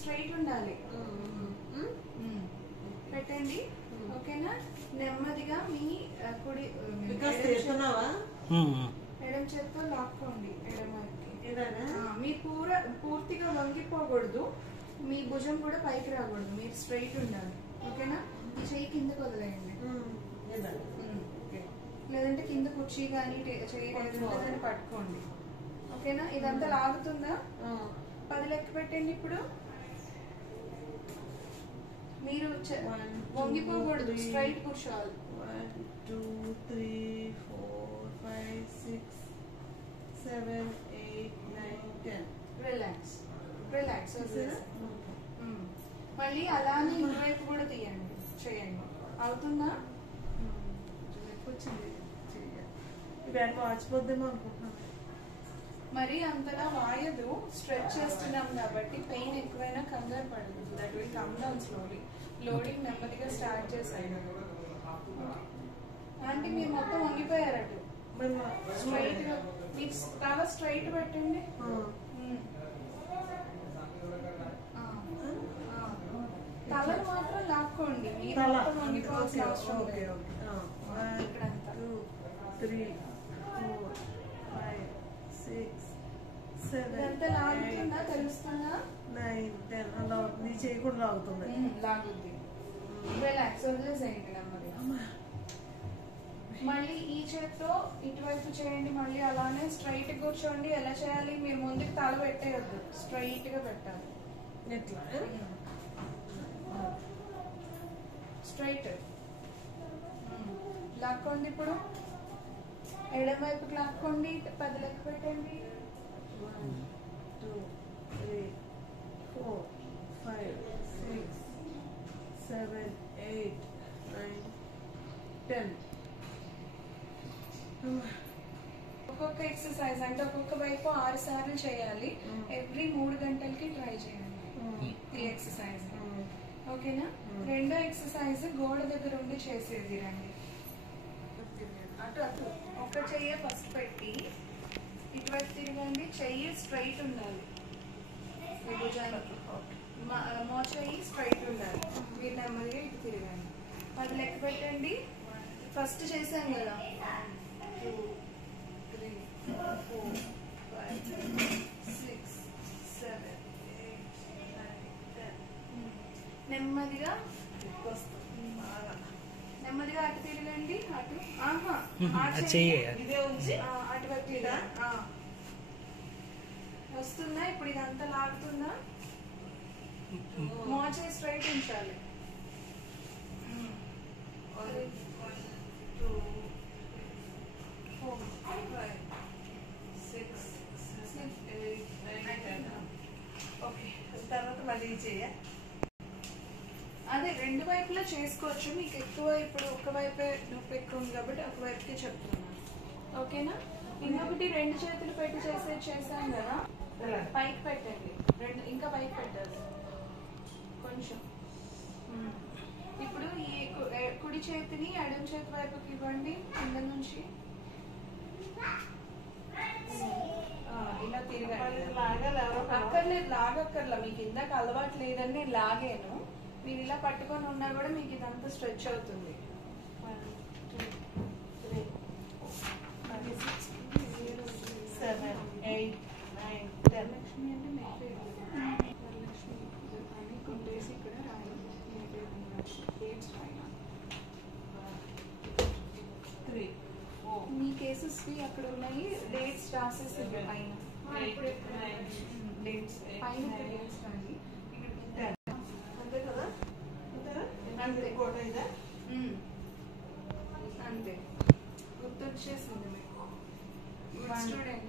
Straight ఉండాలి. పెట్టండి. ఓకేనా? నెమ్మదిగా మీ కుడి ఎడమ చేత్తో లాక్కోండి. మీరు పూర్తిగా వంగిపోకూడదు, మీ భుజం కూడా పైకి రాకూడదు, మీరు స్ట్రైట్ ఉండాలి. ఓకేనా? ఈ చెయ్యి కిందకు వదిలేయండి, లేదంటే కింద కుర్చీ కానీ చెయ్యి దాన్ని పట్టుకోండి. ఓకేనా? ఇదంతా లాగుతుందా? 10 లెక్క పెట్టండి. ఇప్పుడు మీరు వంగిపోకూడదు, స్ట్రైట్ కూర్చోవాలి. 1 2 3 4 5 6 7 8 9 10. Relax relax. మళ్ళీ అలానే ఇటువైపు కూడా తీయండి, చేయండి. అవుతుందా? వాచిపోద్దేమో అనుకుంటున్నాను. మరి అంతలా వాయదు, స్ట్రెచ్ చేస్తున్నాం కాబట్టి పెయిన్ ఎక్కువైనా కంగారు పడదు. That will come down slowly. Loading నెమ్మదిగా స్టార్ట్ చేసాయి. అంటే మీరు మొత్తం వంగిపోయారట. స్ట్రైట్ గా మీకు తల స్ట్రైట్ పెట్టండి. తల మాత్రం లాక్కోండి, మీరు మొత్తం వంగిపోవాల్సిన అవసరం లేదు. 3 4 5 6 7 ఎంత లాగుతుందా తెలుస్తుందా? 9 10. అలా నీ చేయి కూడా లాగుతుంది. లాగుద్ది. రిలాక్స్, వదిలేసేయండి నెమ్మదిగా. మళ్ళీ ఈ చేత్తో ఇటువైపు చేయండి. మళ్ళీ అలానే స్ట్రైట్ కూర్చోండి. ఎలా చేయాలి? మీరు ముందుకు తల పెట్టేయద్దు, స్ట్రైట్ గా పెట్టాలి. ఎట్లా? స్ట్రైట్ లాక్కోండి. ఇప్పుడు ఎడమ వైపుకి లాక్కోండి. 10 లెక్క పెట్టండి. 1 2 3 4 5 6 7 8 9 10. ఒక్కొక్క ఎక్సర్సైజ్ అంటే ఒక్కొక్క వైపు 6 సార్లు చేయాలి. ఎవ్రీ 3 గంటలకి ట్రై చేయండి ఈ ఎక్సర్సైజ్. ఓకేనా? రెండో ఎక్సర్సైజ్ గోడ దగ్గర ఉండి చేసేది. రండి, అటు అటు ఒక్క చెయ్యి ఫస్ట్ పెట్టి ఇటువైపు తిరగండి. చెయ్యి స్ట్రైట్ ఉండాలి, భుజానికి మోచెయ్యి స్ట్రైట్ ఉండాలి. మీరు నెమ్మదిగా ఇటు తిరగండి. 10 లెక్క పెట్టండి. ఫస్ట్ చేసాం కదా. 2 3 4 5 6 7 8 9 10. నెమ్మదిగా నెమ్మదిగా అటు తిరగండి. అటు అటువైపు వస్తుందా? ఇప్పుడు ఇదంతా లాగుతుందా? మోచే స్ట్రైట్ ఉంచాలి. 1 2 4 5 6 7 8 9 10. ఓకే, తర్వాత మళ్ళీ చేయ. అదే రెండు వైపులా చేసుకోవచ్చు. మీకు ఎక్కువ ఇప్పుడు ఒకవైపే నొప్పి ఎక్కువ ఉంది కాబట్టి ఒకవైపుకి చెప్తున్నాను. ఓకేనా? ఇంకొకటి 2 చేతులు పెట్టి చేసాం కదా, పైకి పెట్టండి. ఇంకా పైకి పెట్టాలి కొంచెం. ఇప్పుడు ఈ కుడి చేతిని ఎడమ చేతి వైపుకి ఇవ్వండి. కింద నుంచి ఇలా తిరగండి. అక్కర్లేదు, లాగక్కర్లా. మీకు ఇందాక అలవాటు లేదని నేను లాగాను. మీరు ఇలా పట్టుకొని ఉన్నా కూడా మీకు ఇదంతా స్ట్రెచ్ అవుతుంది. 1 2 3 4 5 6 7 8 9 10. లక్ష్మి అంటే వరలక్ష్మి అని కొండేసి ఇక్కడ రాయి డేట్స్ రాయన. 3 4. మీ కేసెస్ అక్కడ ఉన్నాయి, డేట్స్ రాసేసి పైన డేట్స్ పైన డేట్స్ రాయి. అంతే గుర్తొచ్చేసింది మీకు. స్టూడెంట్